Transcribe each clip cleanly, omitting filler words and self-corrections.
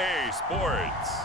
PHI Sports.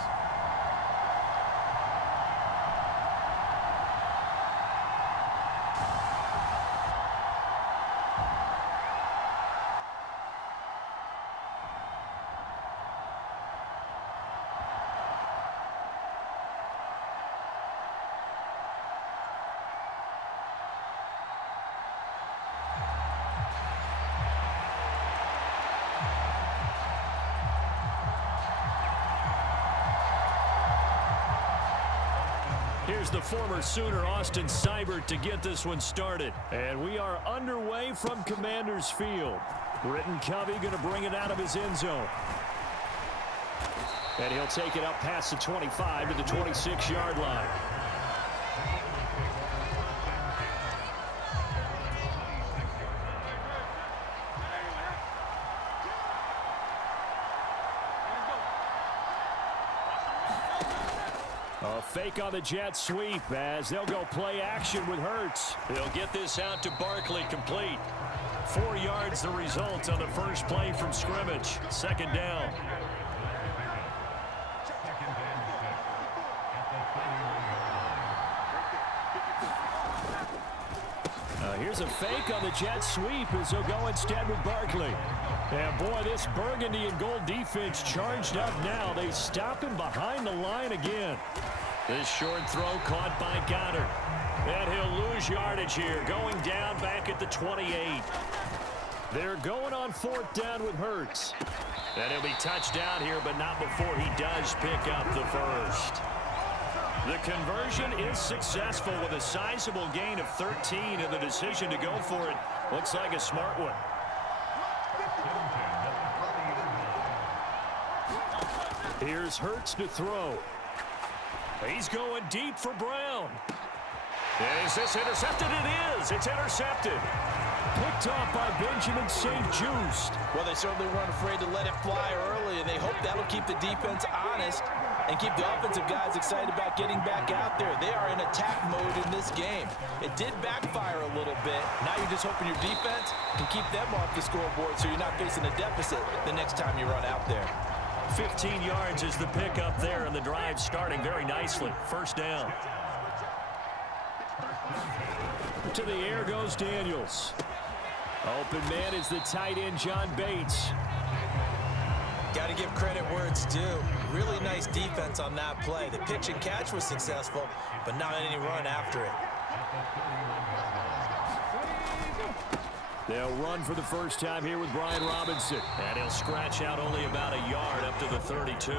Here's the former Sooner, Austin Seibert, to get this one started. And we are underway from Commander's Field. Britton Covey going to bring it out of his end zone. And he'll take it up past the 25 to the 26-yard line. A fake on the jet sweep as they'll go play action with Hurts. They'll get this out to Barkley, complete. 4 yards the result on the first play from scrimmage. Second down. Here's a fake on the jet sweep as they'll go instead with Barkley. And boy, this burgundy and gold defense charged up now. They stop him behind the line again. This short throw caught by Goddard. And he'll lose yardage here, going down back at the 28. They're going on 4th down with Hurts. And he'll be touched down here, but not before he does pick up the first. The conversion is successful with a sizable gain of 13, and the decision to go for it looks like a smart one. Here's Hurts to throw. He's going deep for Brown. Is this intercepted? It is. It's intercepted. Picked off by Benjamin St. Just. Well, they certainly weren't afraid to let it fly early, and they hope that'll keep the defense honest and keep the offensive guys excited about getting back out there. They are in attack mode in this game. It did backfire a little bit. Now you're just hoping your defense can keep them off the scoreboard so you're not facing a deficit the next time you run out there. 15 yards is the pickup there, and the drive starting very nicely. First down. To the air goes Daniels. Open man is the tight end, John Bates. Got to give credit where it's due. Really nice defense on that play. The pitch and catch was successful, but not any run after it. They'll run for the first time here with Brian Robinson. And he'll scratch out only about a yard up to the 32.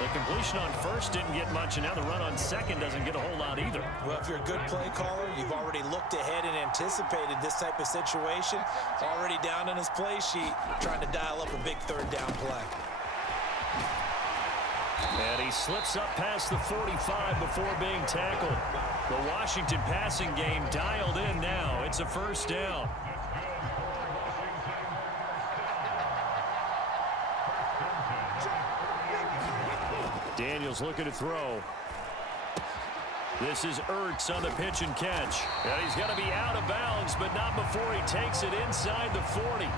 The completion on first didn't get much, and now the run on second doesn't get a whole lot either. Well, if you're a good play caller, you've already looked ahead and anticipated this type of situation. Already down on his play sheet, trying to dial up a big third down play. And he slips up past the 45 before being tackled. The Washington passing game dialed in now. It's a first down. Daniels looking to throw. This is Ertz on the pitch and catch. And he's going to be out of bounds, but not before he takes it inside the 40.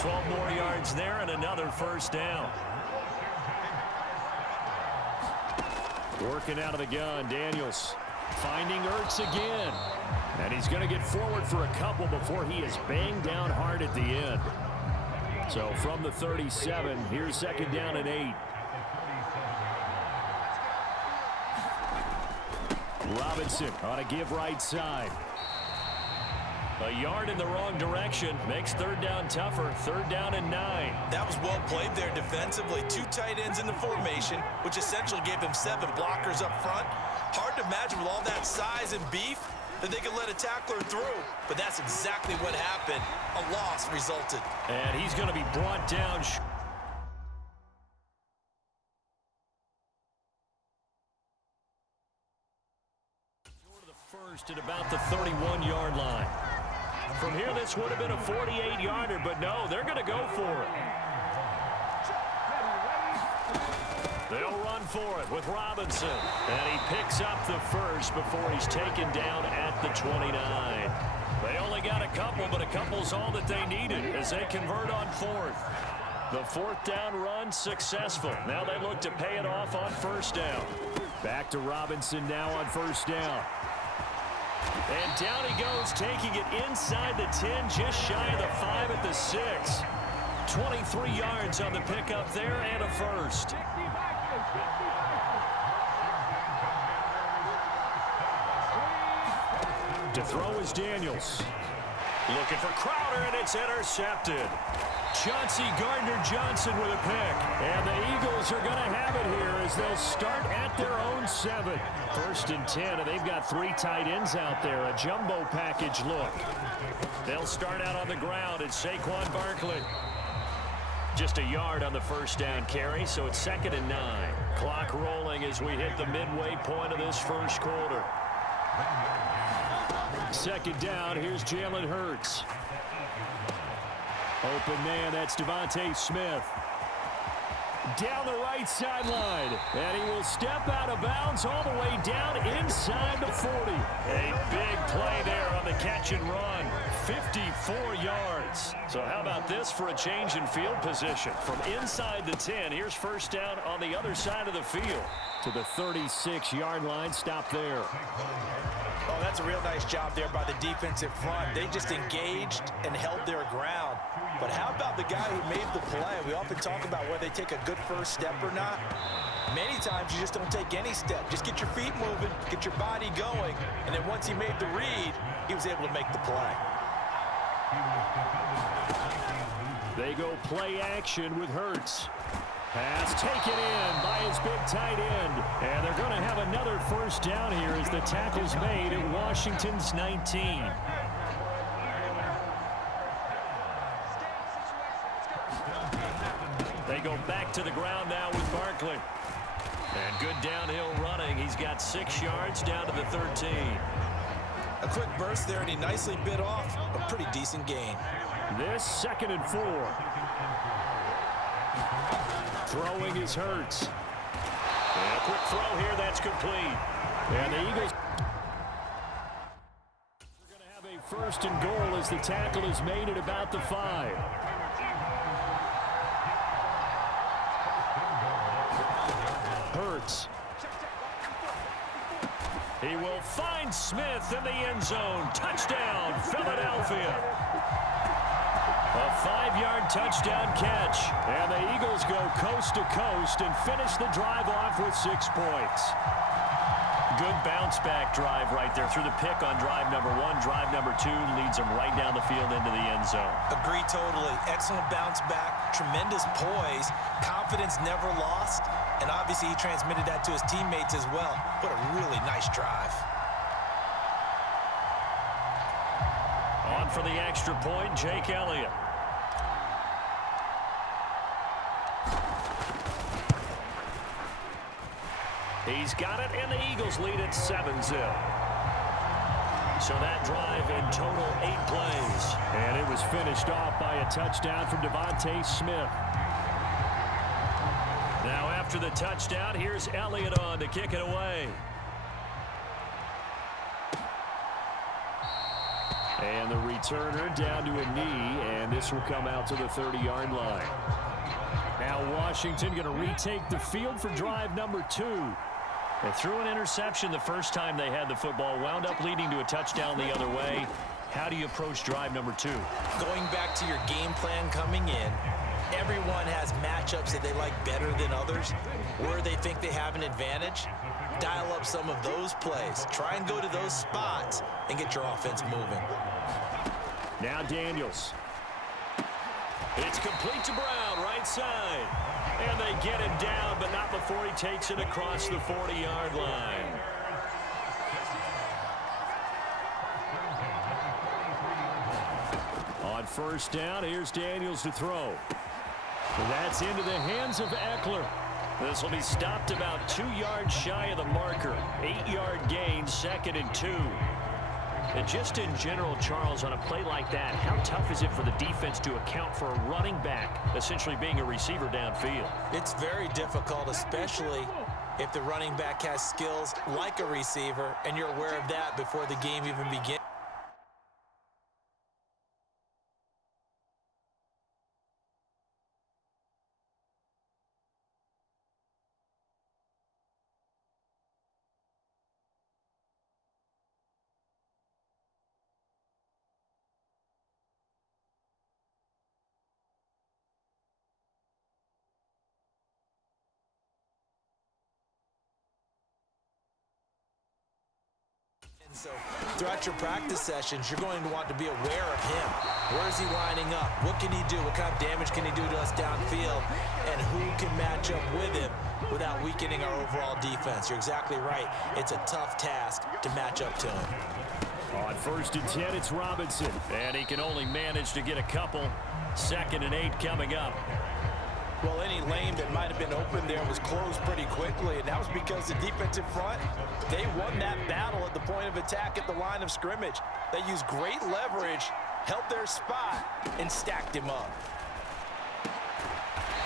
12 more yards there and another first down. Working out of the gun, Daniels finding Ertz again. And he's going to get forward for a couple before he is banged down hard at the end. So from the 37, here's second down and 8. Robinson on a give right side. A yard in the wrong direction makes third down tougher. Third down and 9. That was well played there defensively. 2 tight ends in the formation, which essentially gave them 7 blockers up front. Hard to imagine with all that size and beef that they could let a tackler through. But that's exactly what happened. A loss resulted. And he's going to be brought down. First at about the 31-yard line. From here, this would have been a 48-yarder, but no, they're going to go for it. They'll run for it with Robinson. And he picks up the first before he's taken down at the 29. They only only got a couple, but a couple's all that they needed as they convert on fourth. The fourth down run successful. Now they look to pay it off on first down. Back to Robinson now on first down. And down he goes, taking it inside the 10, just shy of the 5 at the 6. 23 yards on the pickup there and a first. To throw is Daniels. Looking for Crowder, and it's intercepted. Chauncey Gardner-Johnson with a pick. And the Eagles are going to have it here as they'll start at their own 7. First and 10, and they've got 3 tight ends out there. A jumbo package look. They'll start out on the ground. It's Saquon Barkley. Just a yard on the first down carry, so it's 2nd and 9. Clock rolling as we hit the midway point of this first quarter. Second down, here's Jalen Hurts. Open man, that's Devontae Smith. Down the right sideline, and he will step out of bounds all the way down inside the 40. A big play there on the catch and run. 54 yards. So how about this for a change in field position? From inside the 10, here's first down on the other side of the field. To the 36-yard line, stop there. Oh, that's a real nice job there by the defensive front. They just engaged and held their ground. But how about the guy who made the play? We often talk about whether they take a good first step or not. Many times you just don't take any step. Just get your feet moving, get your body going, and then once he made the read, he was able to make the play. They go play action with Hurts. Pass taken in by his big tight end. And they're going to have another first down here as the tackle's made at Washington's 19. They go back to the ground now with Barkley. And good downhill running. He's got 6 yards down to the 13. A quick burst there, and he nicely bit off a pretty decent gain. This 2nd and 4. Throwing is Hurts. And a quick throw here, that's complete. And the Eagles are going to have a first and goal as the tackle is made at about the 5. Hurts. He will find Smith in the end zone. Touchdown, Philadelphia. A 5-yard touchdown catch. And the Eagles go coast to coast and finish the drive off with 6 points. Good bounce-back drive right there through the pick on drive number 1. Drive number 2 leads them right down the field into the end zone. Agree totally. Excellent bounce back. Tremendous poise. Confidence never lost. And obviously he transmitted that to his teammates as well. What a really nice drive. On for the extra point, Jake Elliott. He's got it, and the Eagles lead at 7-0. So that drive in total 8 plays. And it was finished off by a touchdown from Devontae Smith. Now after the touchdown, here's Elliott on to kick it away. And the returner down to a knee, and this will come out to the 30-yard line. Now Washington going to retake the field for drive number 2. They threw an interception the first time they had the football, wound up leading to a touchdown the other way. How do you approach drive number 2? Going back to your game plan coming in, everyone has matchups that they like better than others, where they think they have an advantage. Dial up some of those plays. Try and go to those spots and get your offense moving. Now Daniels. It's complete to Brown, right side. And they get him down, but not before he takes it across the 40-yard line. On first down, here's Daniels to throw. That's into the hands of Eckler. This will be stopped about 2 yards shy of the marker. 8-yard gain, 2nd and 2. And just in general, Charles, on a play like that, how tough is it for the defense to account for a running back essentially being a receiver downfield? It's very difficult, especially if the running back has skills like a receiver and you're aware of that before the game even begins. So throughout your practice sessions, you're going to want to be aware of him. Where is he lining up? What can he do? What kind of damage can he do to us downfield? And who can match up with him without weakening our overall defense? You're exactly right. It's a tough task to match up to him. On 1st and 10, it's Robinson. And he can only manage to get a couple. 2nd and 8 coming up. Well, any lane that might have been open there was closed pretty quickly, and that was because the defensive front, they won that battle at the point of attack at the line of scrimmage. They used great leverage, held their spot, and stacked him up.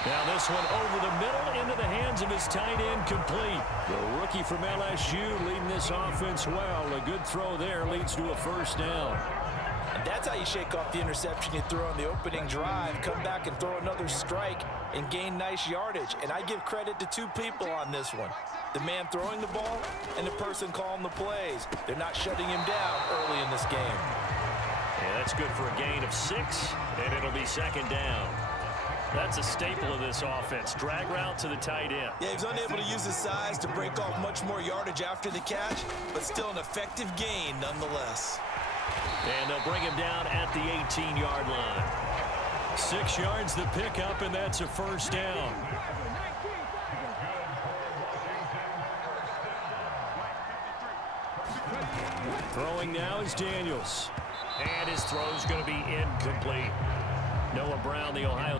Now this one over the middle into the hands of his tight end, complete. The rookie from LSU leading this offense well. A good throw there leads to a 1st down. And that's how you shake off the interception you threw on the opening drive, come back and throw another strike and gain nice yardage. And I give credit to 2 people on this one. The man throwing the ball and the person calling the plays. They're not shutting him down early in this game. Yeah, that's good for a gain of 6, and it'll be 2nd down. That's a staple of this offense. Drag route to the tight end. Yeah, he's unable to use his size to break off much more yardage after the catch, but still an effective gain nonetheless. And they'll bring him down at the 18-yard line. 6 yards the pickup, and that's a 1st down. Throwing now is Daniels. And his throw's going to be incomplete. Noah Brown, the Ohio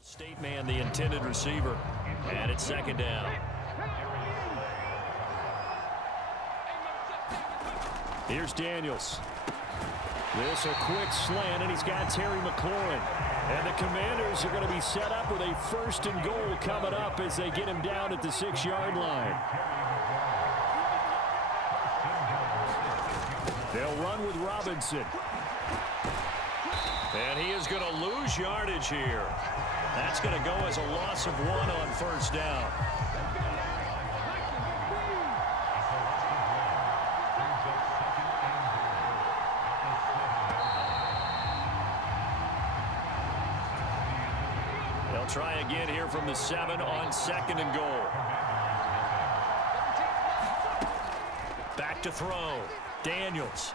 State man, the intended receiver. And it's 2nd down. Here's Daniels. This a quick slant, and he's got Terry McLaurin. And the Commanders are going to be set up with a 1st and goal coming up as they get him down at the 6-yard line. They'll run with Robinson. And he is going to lose yardage here. That's going to go as a loss of 1 on 1st down. They'll try again here from the 7 on 2nd and goal. Back to throw. Daniels.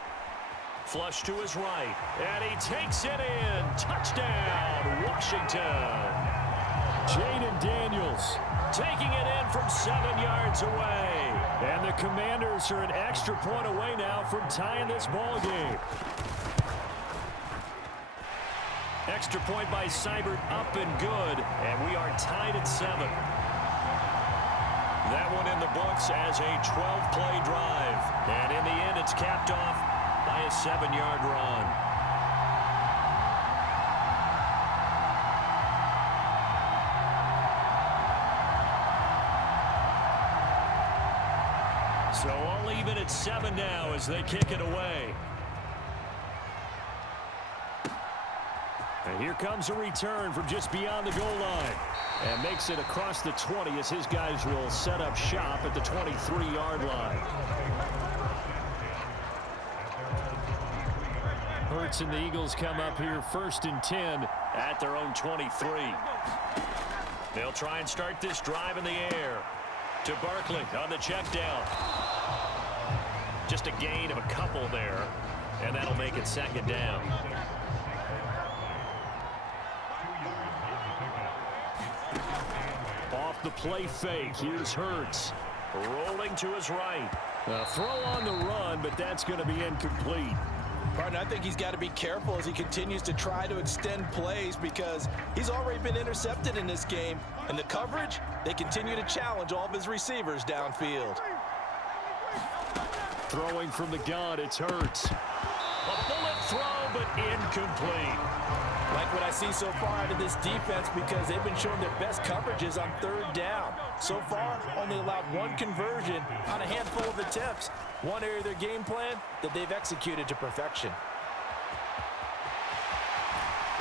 Flush to his right. And he takes it in. Touchdown, Washington. Jaden Daniels taking it in from 7 yards away. And the Commanders are an extra point away now from tying this ball game. Extra point by Seibert, up and good, and we are tied at 7. That one in the books as a 12-play drive. And in the end, it's capped off by a 7-yard run. So all even at 7 now as they kick it away. And here comes a return from just beyond the goal line. And makes it across the 20 as his guys will set up shop at the 23-yard line. Hurts and the Eagles come up here 1st and 10 at their own 23. They'll try and start this drive in the air. To Barkley on the check down. Just a gain of a couple there. And that'll make it 2nd down. Off the play fake. Here's Hurts. Rolling to his right. A throw on the run, but that's going to be incomplete. Partner, I think he's got to be careful as he continues to try to extend plays because he's already been intercepted in this game. And the coverage, they continue to challenge all of his receivers downfield. Throwing from the gun, it's Hurts. A bullet throw, but incomplete. Like what I see so far out of this defense because they've been showing their best coverages on 3rd down. So far, only allowed 1 conversion on a handful of attempts. One area of their game plan that they've executed to perfection.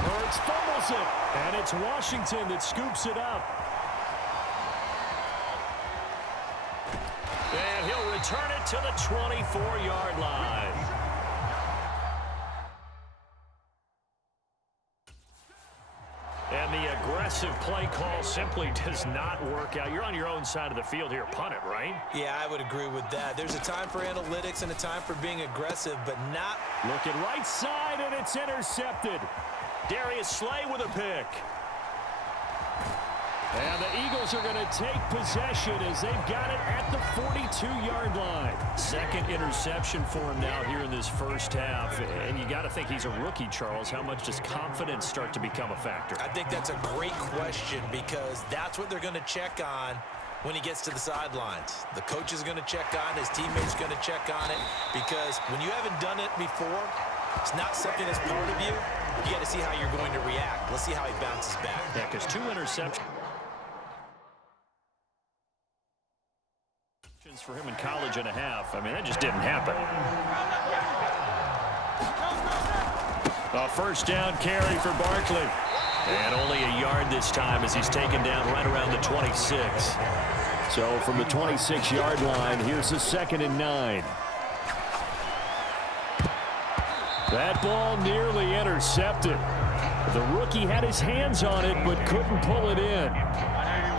Hurts fumbles it, and it's Washington that scoops it up. And he'll return it to the 24-yard line. And the aggressive play call simply does not work out. You're on your own side of the field here. Punt it, right? Yeah, I would agree with that. There's a time for analytics and a time for being aggressive, but not. Looking right side, and it's intercepted. Darius Slay with a pick. And the Eagles are going to take possession as they've got it at the 42-yard line. Second interception for him now here in this first half. And you got to think he's a rookie, Charles. How much does confidence start to become a factor? I think that's a great question because that's what they're going to check on when he gets to the sidelines. The coach is going to check on, his teammates going to check on it, because when you haven't done it before, it's not something that's part of you. You got to see how you're going to react. Let's see how he bounces back. Yeah, because 2 interceptions for him in college and a half. I mean, that just didn't happen. A first down carry for Barkley. And only a yard this time as he's taken down right around the 26. So from the 26-yard line, here's the 2nd and 9. That ball nearly intercepted. The rookie had his hands on it but couldn't pull it in.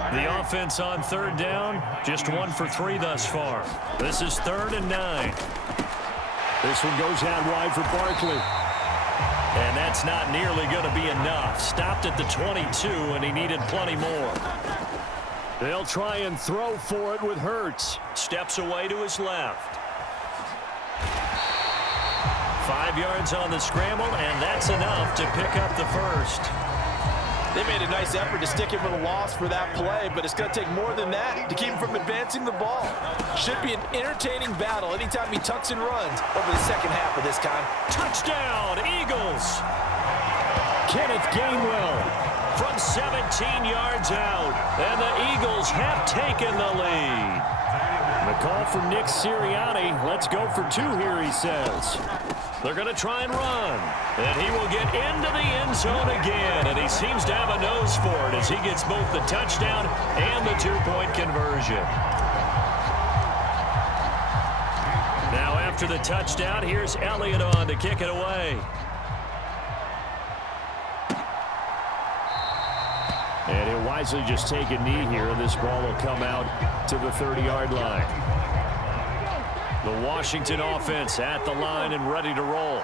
The offense on 3rd down, just 1 for 3 thus far. This is 3rd and 9. This one goes out wide for Barkley. And that's not nearly going to be enough. Stopped at the 22, and he needed plenty more. They'll try and throw for it with Hurts. Steps away to his left. 5 yards on the scramble, and that's enough to pick up the first. They made a nice effort to stick him with a loss for that play, but it's going to take more than that to keep him from advancing the ball. Should be an entertaining battle anytime he tucks and runs over the second half of this time. Touchdown, Eagles! Kenneth Gainwell from 17 yards out, and the Eagles have taken the lead. The call from Nick Sirianni. Let's go for 2 here, he says. They're going to try and run. And he will get into the end zone again. And he seems to have a nose for it as he gets both the touchdown and the 2-point conversion. Now after the touchdown, here's Elliott on to kick it away. And he'll wisely just take a knee here, and this ball will come out to the 30-yard line. The Washington offense at the line and ready to roll.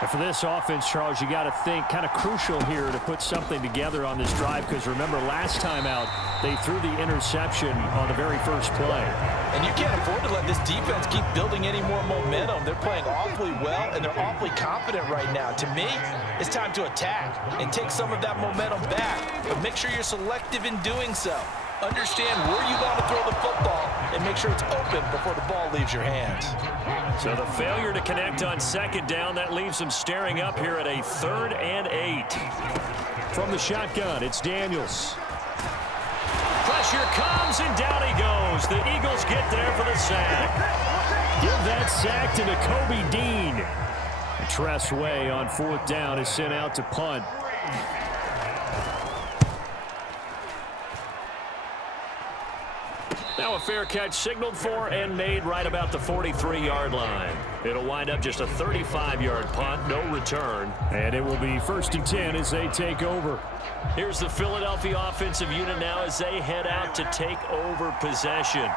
And for this offense, Charles, you got to think kind of crucial here to put something together on this drive, because remember last time out they threw the interception on the very first play. And you can't afford to let this defense keep building any more momentum. They're playing awfully well, and they're awfully confident right now. To me, it's time to attack and take some of that momentum back, but make sure you're selective in doing so. Understand where you want to throw the football and make sure it's open before the ball leaves your hands. So the failure to connect on 2nd down, that leaves them staring up here at a 3rd and 8. From the shotgun, it's Daniels. Pressure comes, and down he goes. The Eagles get there for the sack. Give that sack to Nakobe Dean. Tress Way on 4th down is sent out to punt. Now a fair catch signaled for and made right about the 43-yard line. It'll wind up just a 35-yard punt, no return. And it will be 1st and 10 as they take over. Here's the Philadelphia offensive unit now as they head out to take over possession.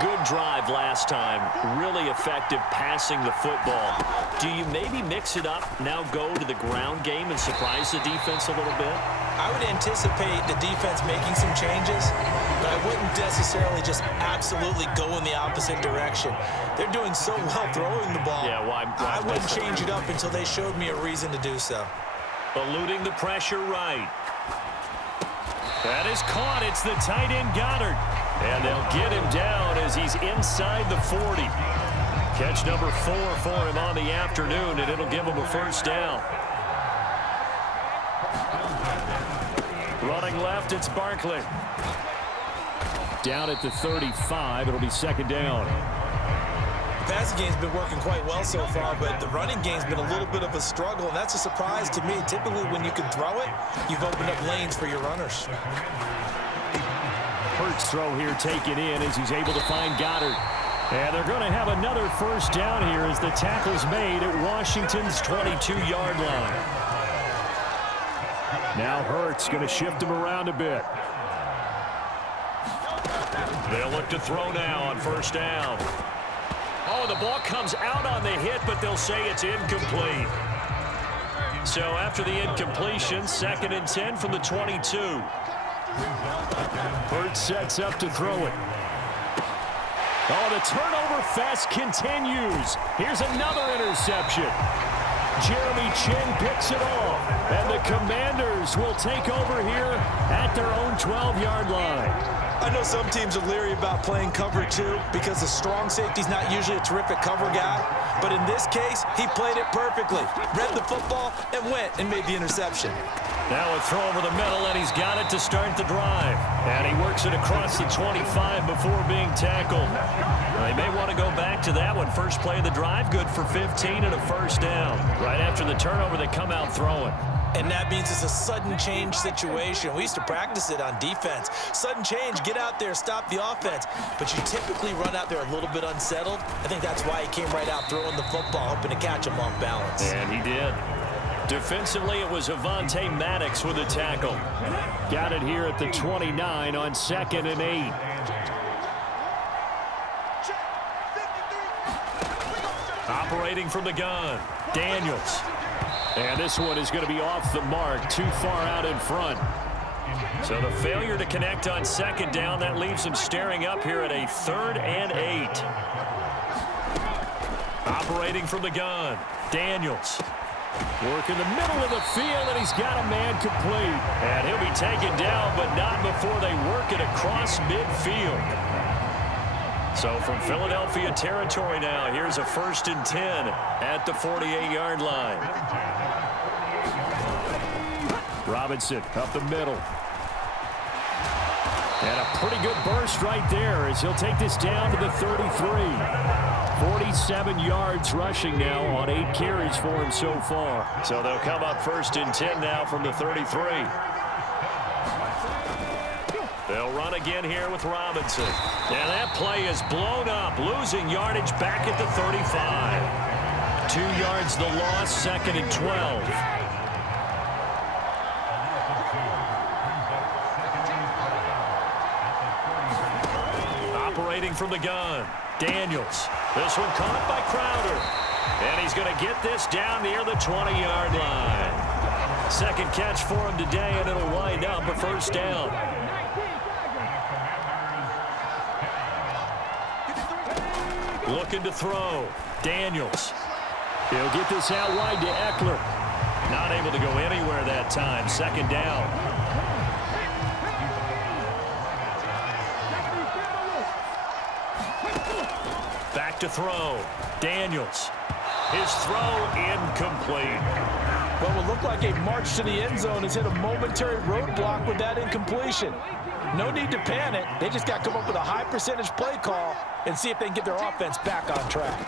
Good drive last time. Really effective passing the football. Do you maybe mix it up, now go to the ground game and surprise the defense a little bit? I would anticipate the defense making some changes, but I wouldn't necessarily just absolutely go in the opposite direction. They're doing so well throwing the ball. Yeah, why I wouldn't change it up until they showed me a reason to do so. Eluding the pressure right. That is caught. It's the tight end Goddard. And they'll get him down as he's inside the 40. Catch number 4 for him on the afternoon, and it'll give him a first down. Running left, it's Barkley. Down at the 35, it'll be 2nd down. The passing game's been working quite well so far, but the running game's been a little bit of a struggle, and that's a surprise to me. Typically, when you can throw it, you've opened up lanes for your runners. Hurts throw here taken in as he's able to find Goddard. And they're going to have another first down here as the tackle's made at Washington's 22-yard line. Now Hurts going to shift him around a bit. They'll look to throw now on first down. Oh, the ball comes out on the hit, but they'll say it's incomplete. So after the incompletion, 2nd and 10 from the 22. Hurts sets up to throw it. Oh, the turnover fest continues. Here's another interception. Jeremy Chin picks it off, and the Commanders will take over here at their own 12-yard line. I know some teams are leery about playing cover 2 because the strong safety's not usually a terrific cover guy. But in this case, he played it perfectly. Read the football and went and made the interception. Now a throw over the middle, and he's got it to start the drive. And he works it across the 25 before being tackled. They may want to go back to that one. First play of the drive, good for 15 and a first down. Right after the turnover, they come out throwing. And that means it's a sudden change situation. We used to practice it on defense. Sudden change, get out there, stop the offense. But you typically run out there a little bit unsettled. I think that's why he came right out throwing the football, hoping to catch him off balance. And he did. Defensively, it was Avonte Maddox with a tackle. Got it here at the 29 on 2nd and 8. Operating from the gun, Daniels. And this one is going to be off the mark, too far out in front. So the failure to connect on 2nd down, that leaves him staring up here at a 3rd and 8. Operating from the gun, Daniels. Work in the middle of the field, and he's got a man complete. And he'll be taken down, but not before they work it across midfield. So from Philadelphia territory now, here's a 1st and 10 at the 48-yard line. Robinson up the middle. And a pretty good burst right there as he'll take this down to the 33. 47 yards rushing now on 8 carries for him so far. So they'll come up 1st and 10 now from the 33. They'll run again here with Robinson. And that play is blown up, losing yardage back at the 35. 2 yards the loss, 2nd and 12. Operating from the gun, Daniels. This one caught by Crowder. And he's going to get this down near the 20-yard line. 2nd catch for him today, and it'll wind up a 1st down. Looking to throw. Daniels. He'll get this out wide to Eckler. Not able to go anywhere that time. 2nd down. Back to throw. Daniels. His throw incomplete. What would look like a march to the end zone has hit a momentary roadblock with that incompletion. No need to panic. They just got to come up with a high percentage play call and see if they can get their offense back on track.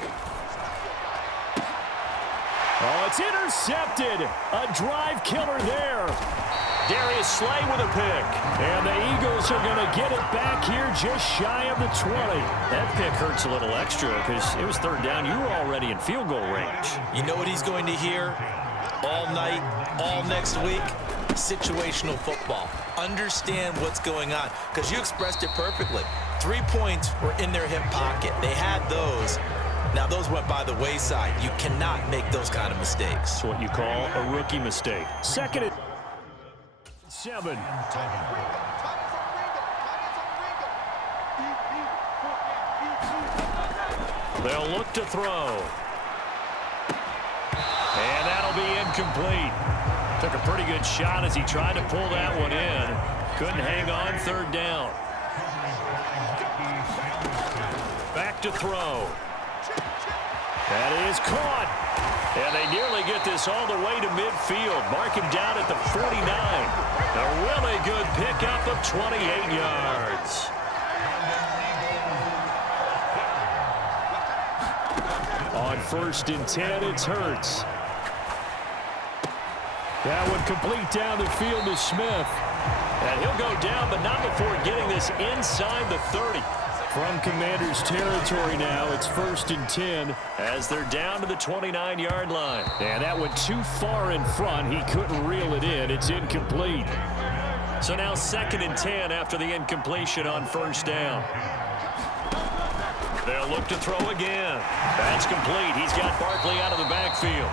Oh, it's intercepted. A drive killer there. Darius Slay with a pick. And the Eagles are going to get it back here just shy of the 20. That pick hurts a little extra because it was 3rd down. You were already in field goal range. You know what he's going to hear all night, all next week? Situational football. Understand what's going on, because you expressed it perfectly. 3 points were in their hip pocket. They had those. Now, those went by the wayside. You cannot make those kind of mistakes. It's what you call a rookie mistake. 2nd and 7. They'll look to throw. And that'll be incomplete. Took a pretty good shot as he tried to pull that one in. Couldn't hang on, 3rd down. Back to throw. That is caught. And they nearly get this all the way to midfield. Mark him down at the 49. A really good pickup of 28 yards. On 1st and 10, it's Hurts. That one complete down the field to Smith. And he'll go down, but not before getting this inside the 30. From Commanders territory now, it's 1st and 10 as they're down to the 29-yard line. And that went too far in front. He couldn't reel it in. It's incomplete. So now 2nd and 10 after the incompletion on 1st down. They'll look to throw again. That's complete. He's got Barkley out of the backfield.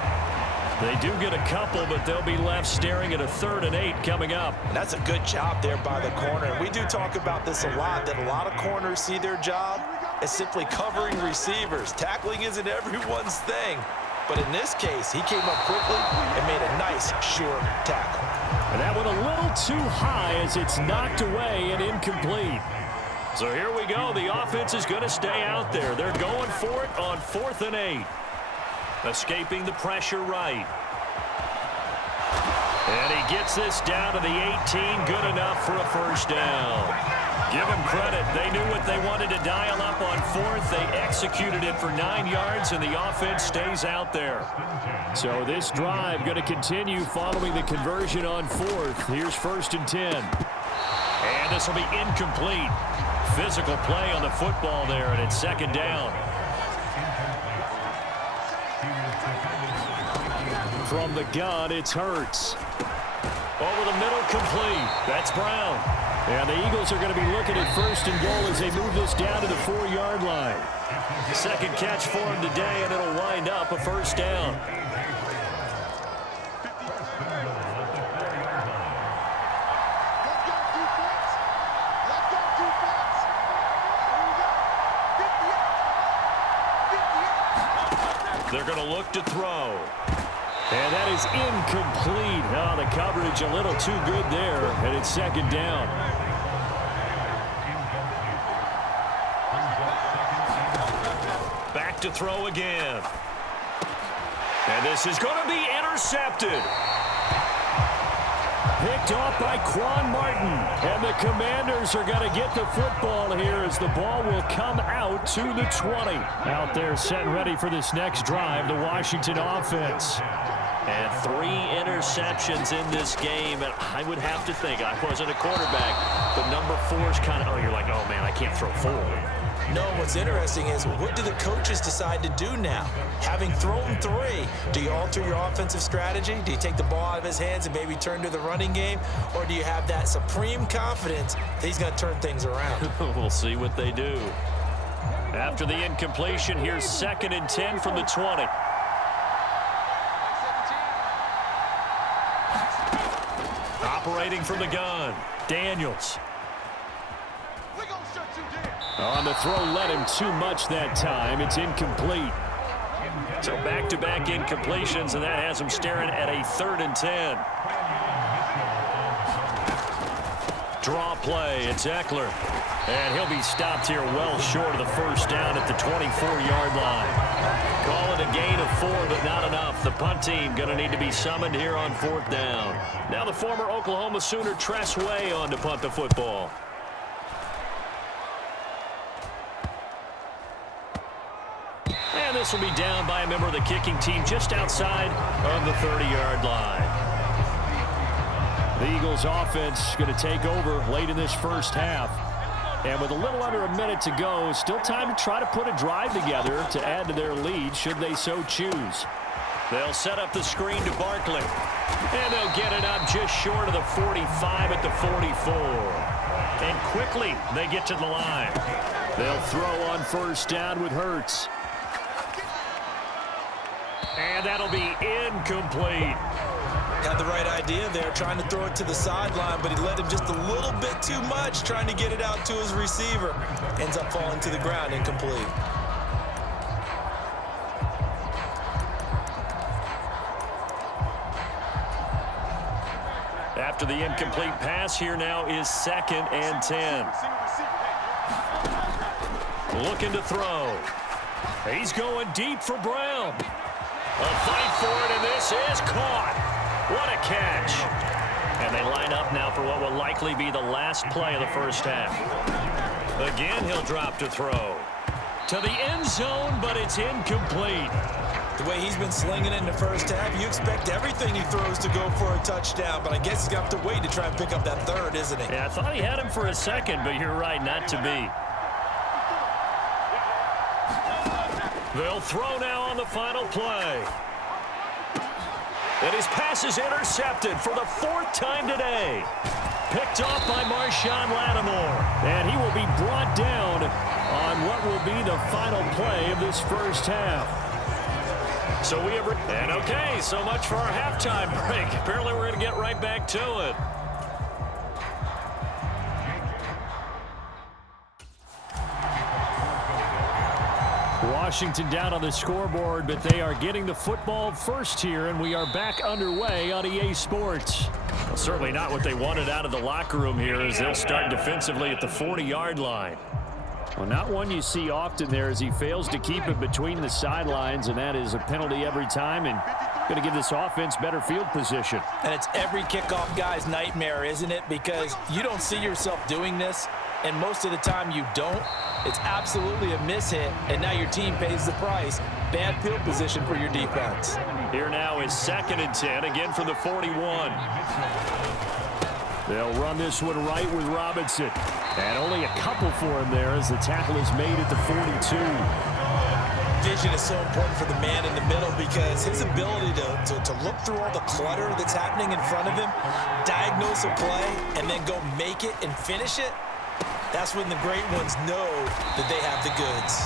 They do get a couple, but they'll be left staring at a 3rd and 8 coming up. And that's a good job there by the corner. And we do talk about this a lot, that a lot of corners see their job as simply covering receivers. Tackling isn't everyone's thing. But in this case, he came up quickly and made a nice, sure tackle. And that went a little too high as it's knocked away and incomplete. So here we go. The offense is going to stay out there. They're going for it on 4th and 8. Escaping the pressure right. And he gets this down to the 18. Good enough for a 1st down. Give them credit. They knew what they wanted to dial up on 4th. They executed it for 9 yards, and the offense stays out there. So this drive going to continue following the conversion on 4th. Here's 1st and 10. And this will be incomplete. Physical play on the football there, and it's 2nd down. From the gun, it's Hurts. Over the middle, complete. That's Brown. And the Eagles are going to be looking at 1st and goal as they move this down to the 4-yard line. 2nd catch for him today, and it'll wind up a 1st down. They're going to look to throw. And that is incomplete. Oh, the coverage a little too good there, and it's 2nd down. Back to throw again. And this is going to be intercepted. Picked off by Quan Martin. And the Commanders are going to get the football here as the ball will come out to the 20. Out there set ready for this next drive, the Washington offense. And 3 interceptions in this game, and I would have to think, I wasn't a quarterback, but number 4 is kind of, oh, you're like, oh, man, I can't throw 4. No, what's interesting is, what do the coaches decide to do now? Having thrown 3, do you alter your offensive strategy? Do you take the ball out of his hands and maybe turn to the running game? Or do you have that supreme confidence that he's going to turn things around? We'll see what they do. After the incompletion, here's 2nd and 10 from the 20. Operating from the gun, Daniels. On the throw, led him too much that time. It's incomplete. So back-to-back incompletions, and that has him staring at a 3rd and 10. Draw play, it's Eckler. And he'll be stopped here well short of the 1st down at the 24-yard line. Call it a gain of 4, but not enough. The punt team going to need to be summoned here on 4th down. Now the former Oklahoma Sooner Tress Way on to punt the football. And this will be down by a member of the kicking team just outside of the 30-yard line. The Eagles offense going to take over late in this 1st half. And with a little under a minute to go, still time to try to put a drive together to add to their lead should they so choose. They'll set up the screen to Barkley. And they'll get it up just short of the 45 at the 44. And quickly they get to the line. They'll throw on 1st down with Hurts. And that'll be incomplete. Had the right idea there, trying to throw it to the sideline, but he led him just a little bit too much, trying to get it out to his receiver. Ends up falling to the ground, incomplete. After the incomplete pass, here now is 2nd and 10. Looking to throw. He's going deep for Brown. A fight for it, and this is caught. What a catch. And they line up now for what will likely be the last play of the 1st half. Again, he'll drop to throw. To the end zone, but it's incomplete. The way he's been slinging it in the 1st half, you expect everything he throws to go for a touchdown, but I guess he's going to have to wait to try and pick up that 3rd, isn't he? Yeah, I thought he had him for a second, but you're right, not to be. They'll throw now on the final play. And his pass is intercepted for the 4th time today. Picked off by Marshawn Lattimore. And he will be brought down on what will be the final play of this first half. So we have... And okay, so much for our halftime break. Apparently we're going to get right back to it. Washington down on the scoreboard, but they are getting the football first here, and we are back underway on EA Sports. Well, certainly not what they wanted out of the locker room here, as they'll start defensively at the 40-yard line. Well, not one you see often there, as he fails to keep it between the sidelines, and that is a penalty every time, and going to give this offense better field position. And it's every kickoff guy's nightmare, isn't it? Because you don't see yourself doing this, and most of the time you don't. It's absolutely a mishit, and now your team pays the price. Bad field position for your defense. Here now is 2nd and 10, again from the 41. They'll run this one right with Robinson. And only a couple for him there as the tackle is made at the 42. Vision is so important for the man in the middle because his ability to look through all the clutter that's happening in front of him, diagnose a play, and then go make it and finish it, that's when the great ones know that they have the goods.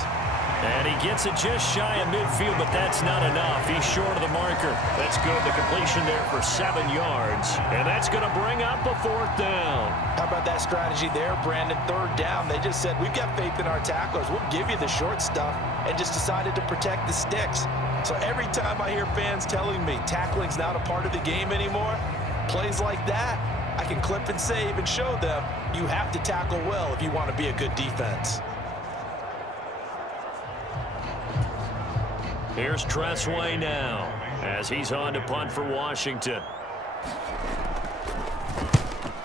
And he gets it just shy of midfield, but that's not enough. He's short of the marker. That's good. The completion there for 7 yards. And that's going to bring up a 4th down. How about that strategy there, Brandon? 3rd down. They just said, we've got faith in our tacklers. We'll give you the short stuff, and just decided to protect the sticks. So every time I hear fans telling me tackling's not a part of the game anymore, plays like that, I can clip and save and show them you have to tackle well if you want to be a good defense. Here's Tressway now as he's on to punt for Washington.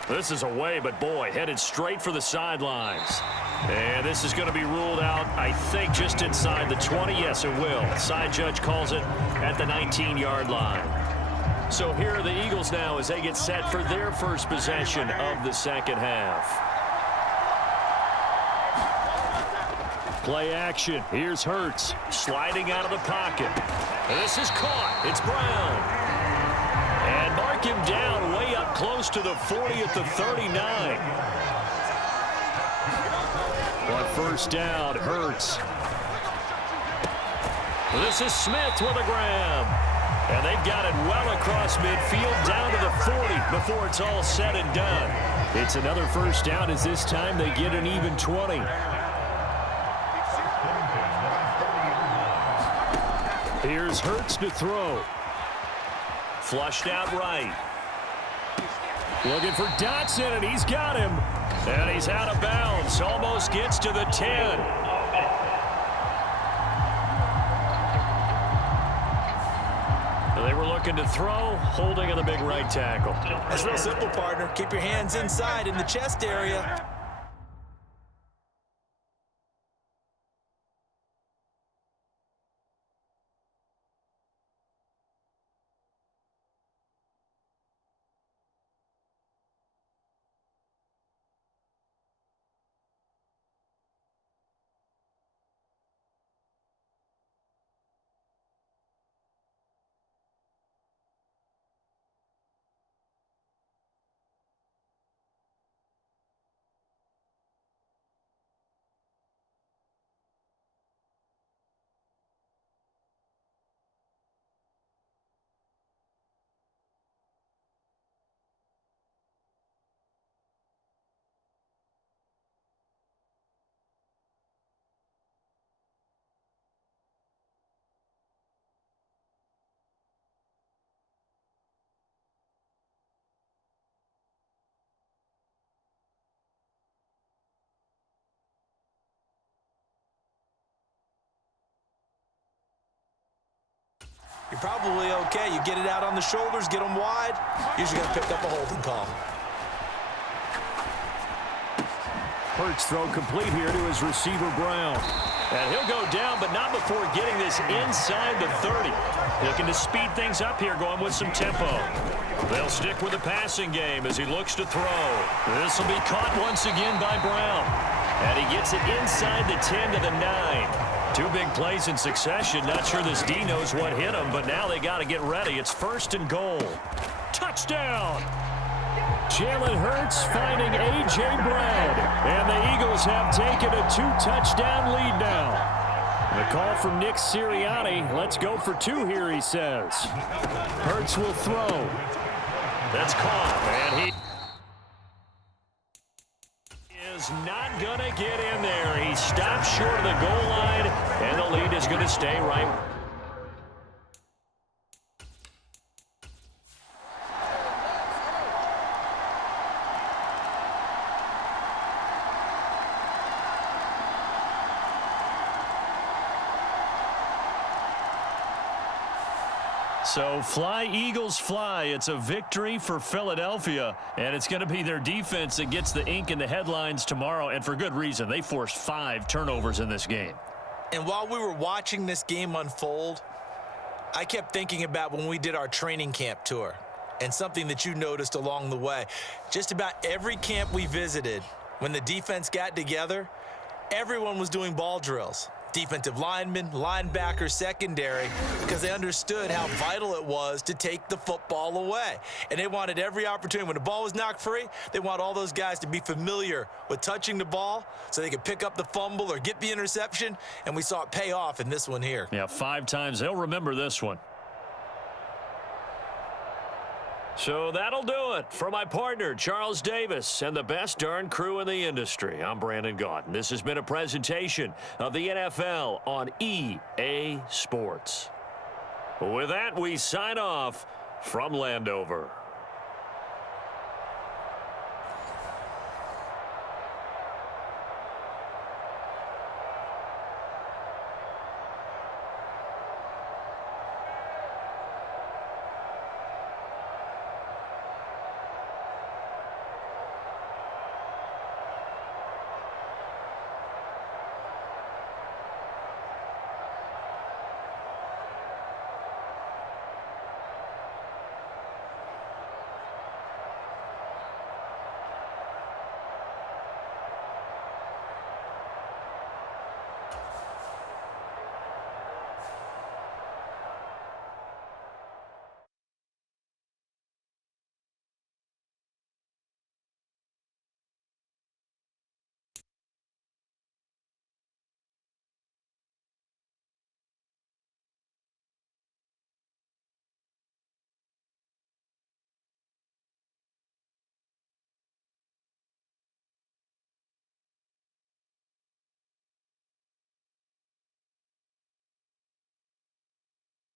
This is away, but boy, headed straight for the sidelines. And this is going to be ruled out, I think, just inside the 20. Yes, it will. Side judge calls it at the 19-yard line. So here are the Eagles now as they get set for their first possession of the second half. Play action. Here's Hurts sliding out of the pocket. And this is caught. It's Brown. And mark him down way up close to the 40 at the 39. But first down, Hurts. This is Smith with a grab. And they've got it well across midfield down to the 40 before it's all said and done. It's another first down as this time they get an even 20. Here's Hurts to throw. Flushed out right. Looking for Dotson, and he's got him. And he's out of bounds. Almost gets to the 10. They were looking to throw, holding on the big right tackle. That's real simple, partner. Keep your hands inside in the chest area. You're probably okay. You get it out on the shoulders, get them wide. Usually going to pick up a holding call. Hurts throw complete here to his receiver, Brown. And he'll go down, but not before getting this inside the 30. Looking to speed things up here, going with some tempo. They'll stick with the passing game as he looks to throw. This will be caught once again by Brown. And he gets it inside the 10 to the 9. Two big plays in succession. Not sure this D knows what hit him, but now they got to get ready. It's 1st and goal. Touchdown! Jalen Hurts finding A.J. Brown. And the Eagles have taken a 2-touchdown lead now. The call from Nick Sirianni. Let's go for 2 here, he says. Hurts will throw. That's caught. And he is not going to get in there. He stops short of the goal line, and the lead is going to stay right. So fly, Eagles, fly. It's a victory for Philadelphia, and it's going to be their defense that gets the ink in the headlines tomorrow, and for good reason. They forced 5 turnovers in this game. And while we were watching this game unfold, I kept thinking about when we did our training camp tour and something that you noticed along the way. Just about every camp we visited, when the defense got together, everyone was doing ball drills. Defensive linemen, linebackers, secondary, because they understood how vital it was to take the football away. And they wanted every opportunity. When the ball was knocked free, they want all those guys to be familiar with touching the ball so they could pick up the fumble or get the interception, and we saw it pay off in this one here. Yeah, 5 times. They'll remember this one. So that'll do it for my partner, Charles Davis, and the best darn crew in the industry. I'm Brandon Gaudin. This has been a presentation of the NFL on EA Sports. With that, we sign off from Landover.